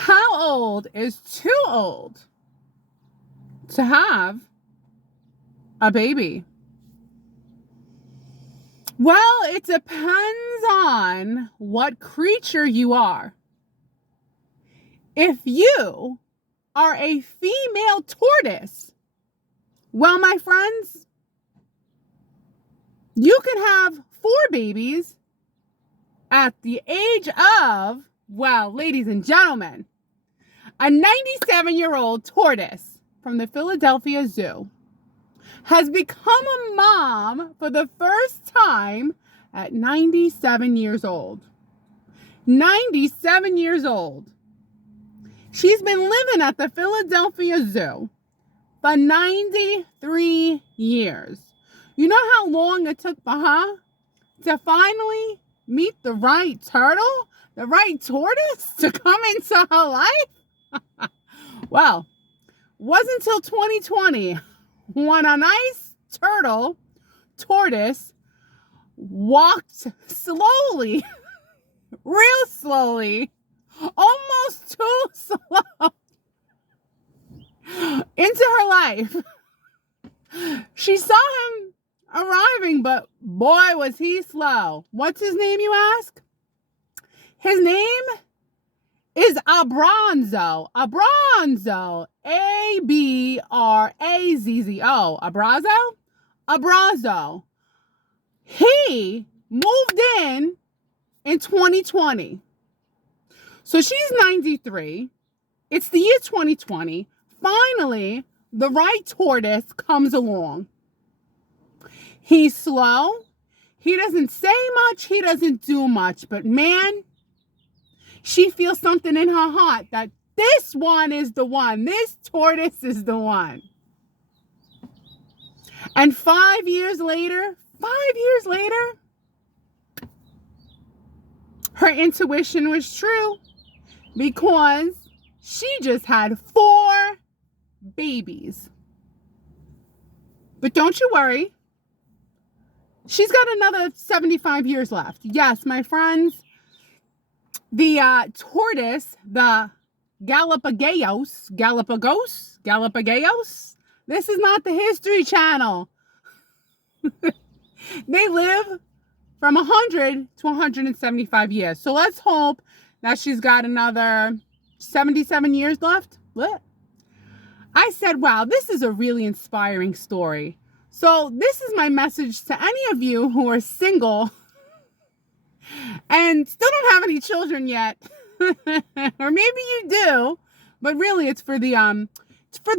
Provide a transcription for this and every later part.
How old is too old to have a baby? Well, it depends on what creature you are. If you are a female tortoise, well, my friends, you can have 4 babies at the age of, well, ladies and gentlemen, a 97-year-old tortoise from the Philadelphia Zoo has become a mom for the first time at 97 years old. 97 years old. She's been living at the Philadelphia Zoo for 93 years. You know how long it took for her to finally meet the right turtle, the right tortoise to come into her life? Well, wasn't until 2020 when a nice tortoise, walked slowly, real slowly, almost too slow, into her life. She saw him arriving, but boy, was he slow. What's his name, you ask? His name is Abrazzo. Abrazzo. Abrazzo. Abrazzo? Abrazzo. He moved in 2020. So she's 93. It's the year 2020. Finally, the right tortoise comes along. He's slow. He doesn't say much. He doesn't do much. But man, she feels something in her heart that this one is the one. This tortoise is the one. And 5 years later, her intuition was true because she just had 4 babies. But don't you worry. She's got another 75 years left. Yes, my friends, the tortoise, the Galapagos. This is not the History Channel. They live from 100 to 175 years. So let's hope that she's got another 77 years left. What? I said, wow, this is a really inspiring story. So this is my message to any of you who are single and still don't have any children yet. Or maybe you do, but really it's for the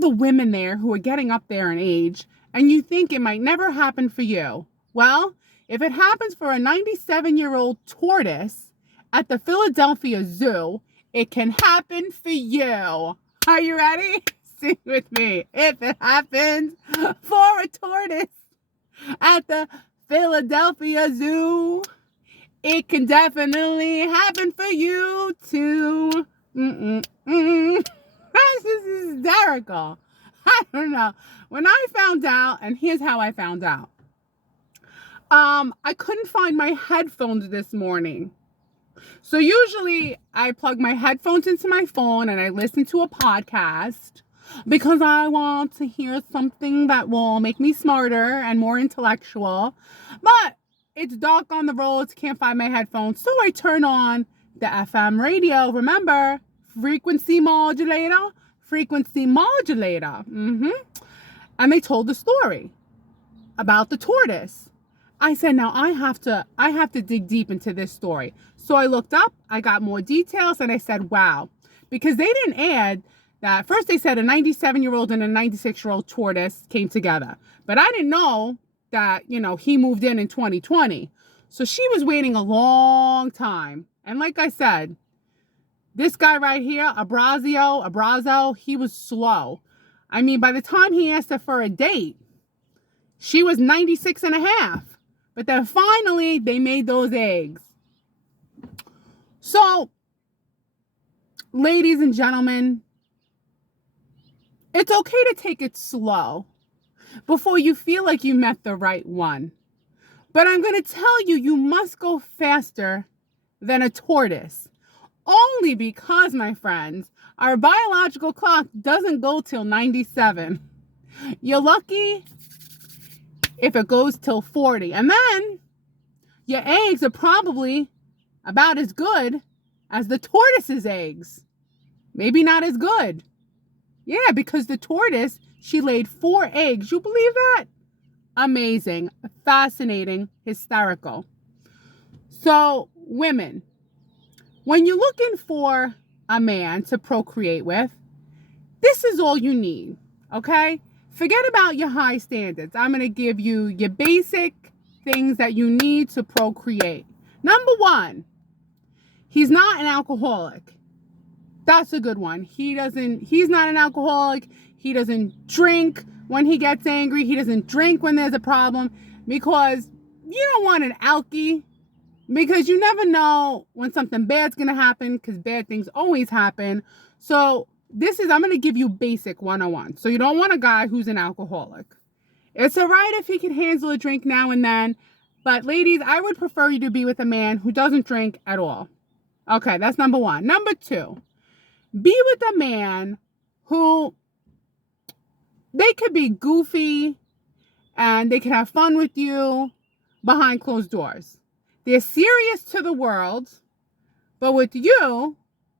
women there who are getting up there in age and you think it might never happen for you. Well, if it happens for a 97-year-old tortoise at the Philadelphia Zoo, it can happen for you. Are you ready? Sing with me. If it happens for a tortoise at the Philadelphia Zoo, it can definitely happen for you too. This is hysterical. I don't know. When I found out, and here's how I found out. I couldn't find my headphones this morning. So usually I plug my headphones into my phone and I listen to a podcast because I want to hear something that will make me smarter and more intellectual. But it's dark on the roads, can't find my headphones. So I turn on the FM radio. Remember, frequency modulator. And they told the story about the tortoise. I said, now I have to dig deep into this story. So I looked up, I got more details, and I said, wow. Because they didn't add that. First they said a 97-year-old and a 96-year-old tortoise came together. But I didn't know that, he moved in 2020. So she was waiting a long time. And like I said, this guy right here, Abrazzo, he was slow. I mean, by the time he asked her for a date, she was 96 and a half. But then finally, they made those eggs. So, ladies and gentlemen, it's okay to take it slow before you feel like you met the right one. But I'm going to tell you, you must go faster than a tortoise. only because, my friends, our biological clock doesn't go till 97. You're lucky if it goes till 40. And then your eggs are probably about as good as the tortoise's eggs. Maybe not as good. Yeah, because the tortoise, she laid 4 eggs. You believe that? Amazing, fascinating, hysterical. So, women, when you're looking for a man to procreate with, this is all you need, okay? Forget about your high standards. I'm going to give you your basic things that you need to procreate. Number 1, he's not an alcoholic. That's a good one. He's not an alcoholic. He doesn't drink when he gets angry. He doesn't drink when there's a problem, because you don't want an alkie, because you never know when something bad's going to happen, because bad things always happen. So I'm going to give you basic 101. So you don't want a guy who's an alcoholic. It's all right if he can handle a drink now and then, but ladies, I would prefer you to be with a man who doesn't drink at all. Okay, that's number 1. Number 2, be with a man who, they could be goofy and they can have fun with you behind closed doors. They're serious to the world, but with you,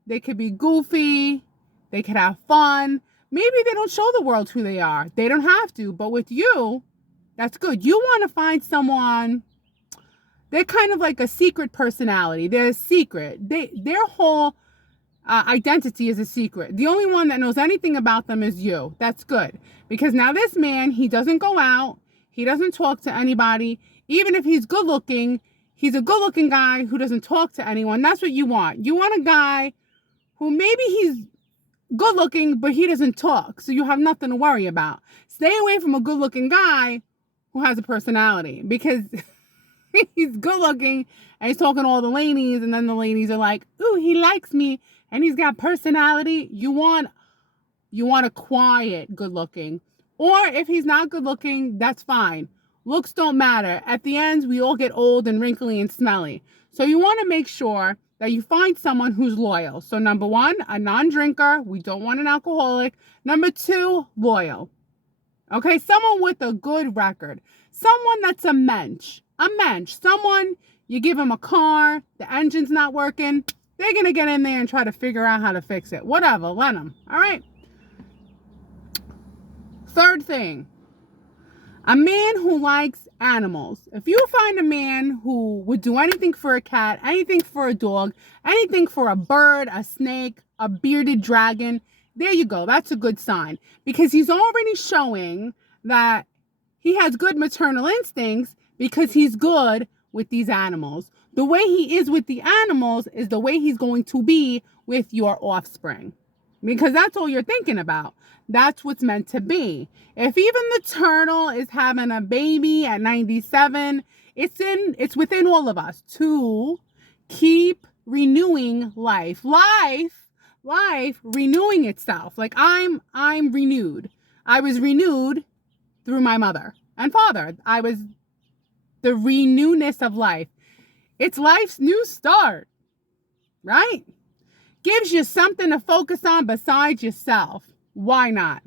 they could be goofy, they could have fun. Maybe they don't show the world who they are. They don't have to, but with you, that's good. You want to find someone, they're kind of like a secret personality. They're a secret. Their whole identity is a secret. The only one that knows anything about them is you. That's good. Because now this man, he doesn't go out. He doesn't talk to anybody. Even if he's good looking, he's a good looking guy who doesn't talk to anyone. That's what you want. You want a guy who maybe he's good looking, but he doesn't talk. So you have nothing to worry about. Stay away from a good looking guy who has a personality, because he's good looking and he's talking to all the ladies, and then the ladies are like, ooh, he likes me and he's got personality. You want a quiet good looking. Or if he's not good looking, that's fine. Looks don't matter. At the end, we all get old and wrinkly and smelly. So you want to make sure that you find someone who's loyal. So number 1, a non-drinker. We don't want an alcoholic. Number 2, loyal. Okay, someone with a good record. Someone that's a mensch. A mensch. Someone, you give them a car, the engine's not working, they're going to get in there and try to figure out how to fix it. Whatever, let them. All right? Third thing, a man who likes animals. If you find a man who would do anything for a cat, anything for a dog, anything for a bird, a snake, a bearded dragon, there you go. That's a good sign, because he's already showing that he has good maternal instincts, because he's good with these animals. The way he is with the animals is the way he's going to be with your offspring, because that's all you're thinking about. That's what's meant to be. If even the turtle is having a baby at 97, it's within all of us to keep renewing life. Life renewing itself. Like I'm renewed. I was renewed through my mother and father. I was the renewness of life. It's life's new start, right? Gives you something to focus on besides yourself. Why not?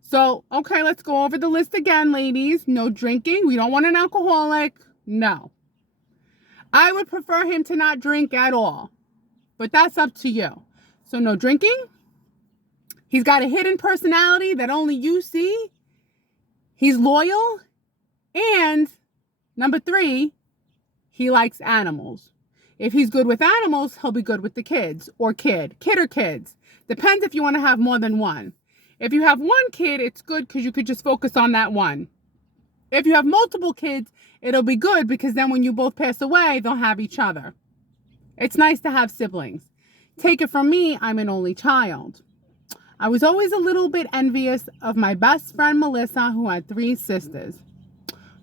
So, okay, let's go over the list again, ladies. No drinking. We don't want an alcoholic. No. I would prefer him to not drink at all, but that's up to you. So no drinking. He's got a hidden personality that only you see. He's loyal. And number 3, he likes animals. If he's good with animals, he'll be good with the kids or kid or kids. Depends if you want to have more than one. If you have one kid, it's good because you could just focus on that one. If you have multiple kids, it'll be good because then when you both pass away, they'll have each other. It's nice to have siblings. Take it from me, I'm an only child. I was always a little bit envious of my best friend, Melissa, who had 3 sisters.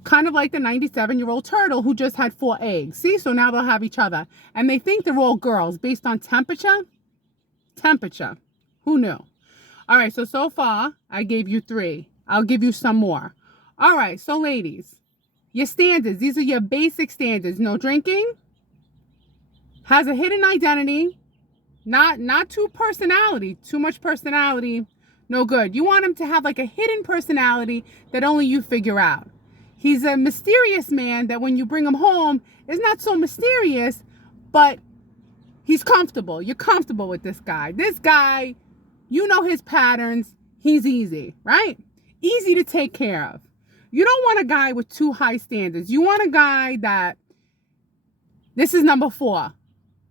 Kind of like the 97-year-old turtle who just had 4 eggs. See, so now they'll have each other. And they think they're all girls based on temperature. Who knew? All right, so far, I gave you 3. I'll give you some more. All right, so ladies, your standards. These are your basic standards. No drinking. Has a hidden identity. Not too personality. Too much personality, no good. You want him to have like a hidden personality that only you figure out. He's a mysterious man that when you bring him home is not so mysterious, but he's comfortable. You're comfortable with this guy. This guy, you know his patterns. He's easy, right? Easy to take care of. You don't want a guy with too high standards. You want a guy that, this is number 4.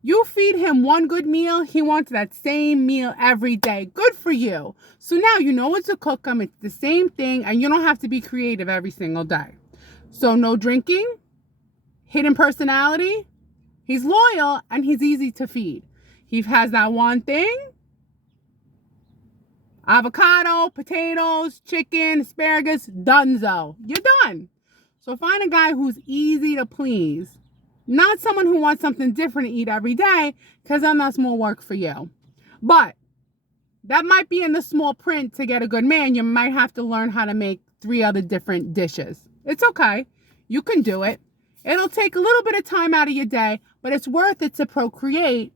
You feed him one good meal, he wants that same meal every day. Good for you. So now you know what to cook him. It's the same thing, and you don't have to be creative every single day. So no drinking, hidden personality. He's loyal, and he's easy to feed. He has that one thing. Avocado, potatoes, chicken, asparagus, donezo. You're done. So find a guy who's easy to please. Not someone who wants something different to eat every day, because then that's more work for you. But that might be in the small print. To get a good man, you might have to learn how to make 3 other different dishes. It's okay. You can do it. It'll take a little bit of time out of your day, but it's worth it to procreate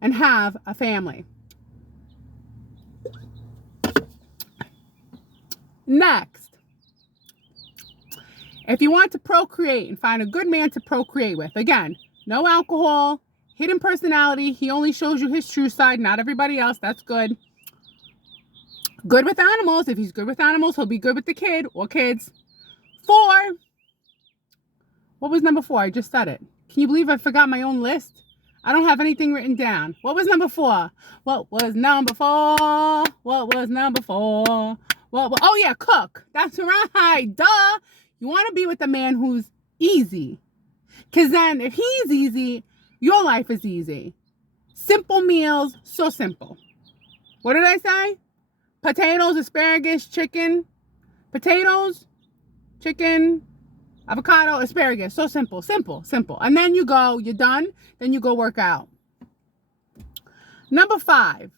and have a family. Next, if you want to procreate and find a good man to procreate with, again, no alcohol, hidden personality. He only shows you his true side, not everybody else. That's good. Good with animals. If he's good with animals, he'll be good with the kid or kids. 4. What was number 4? I just said it. Can you believe I forgot my own list? I don't have anything written down. What was number 4? What was number 4? What was number 4? Oh yeah, cook. That's right. Duh. You want to be with a man who's easy. Because then if he's easy, your life is easy. Simple meals, so simple. What did I say? Potatoes, asparagus, chicken. Potatoes, chicken, avocado, asparagus. So simple, simple, simple. And then you go, you're done. Then you go work out. Number 5.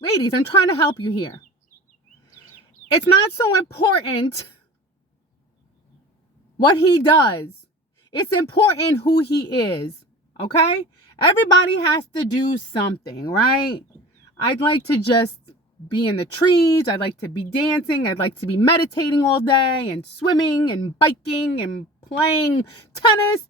Ladies, I'm trying to help you here. It's not so important what he does. It's important who he is. Okay? Everybody has to do something, right? I'd like to just be in the trees. I'd like to be dancing. I'd like to be meditating all day and swimming and biking and playing tennis.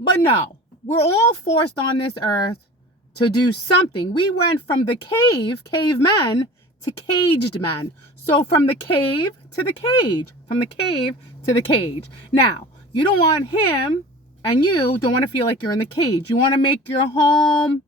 But no, we're all forced on this earth to do something. We went from the cavemen, to caged men. So from the cave to the cage, from the cave to the cage. Now, you don't want him, and you don't want to feel like you're in the cage. You want to make your home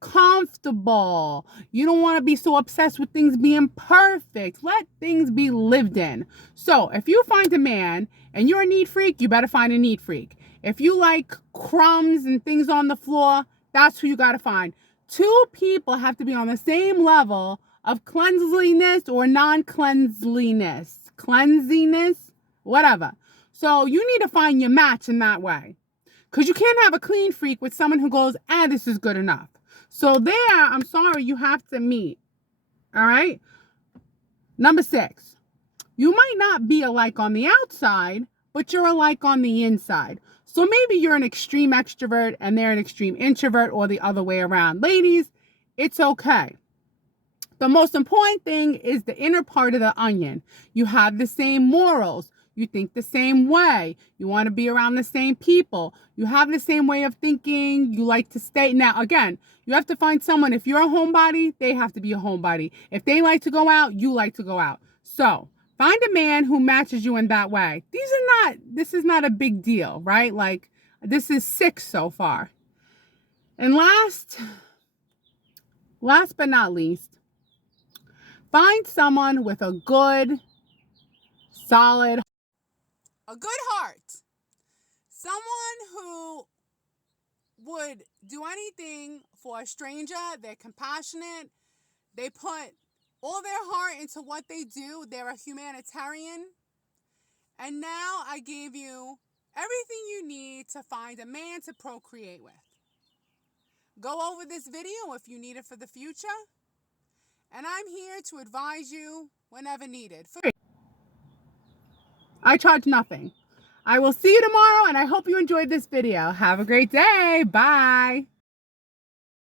comfortable. You don't want to be so obsessed with things being perfect. Let things be lived in. So if you find a man and you're a neat freak, you better find a neat freak. If you like crumbs and things on the floor, that's who you got to find. 2 people have to be on the same level of cleanliness or non-cleanliness. Cleanliness, whatever. So you need to find your match in that way. Because you can't have a clean freak with someone who goes, this is good enough. So there, I'm sorry, you have to meet. All right? Number 6. You might not be alike on the outside, but you're alike on the inside. So maybe you're an extreme extrovert and they're an extreme introvert, or the other way around. Ladies, it's okay. The most important thing is the inner part of the onion. You have the same morals. You think the same way. You want to be around the same people. You have the same way of thinking. You like to stay. Now, again, you have to find someone. If you're a homebody, they have to be a homebody. If they like to go out, you like to go out. So find a man who matches you in that way. This is not a big deal, right? Like, this is 6 so far. And last but not least, find someone with a good, solid, a good heart. Someone who would do anything for a stranger. They're compassionate. They put all their heart into what they do. They're a humanitarian. And now I gave you everything you need to find a man to procreate with. Go over this video if you need it for the future. And I'm here to advise you whenever needed. I charge nothing. I will see you tomorrow, and I hope you enjoyed this video. Have a great day. Bye.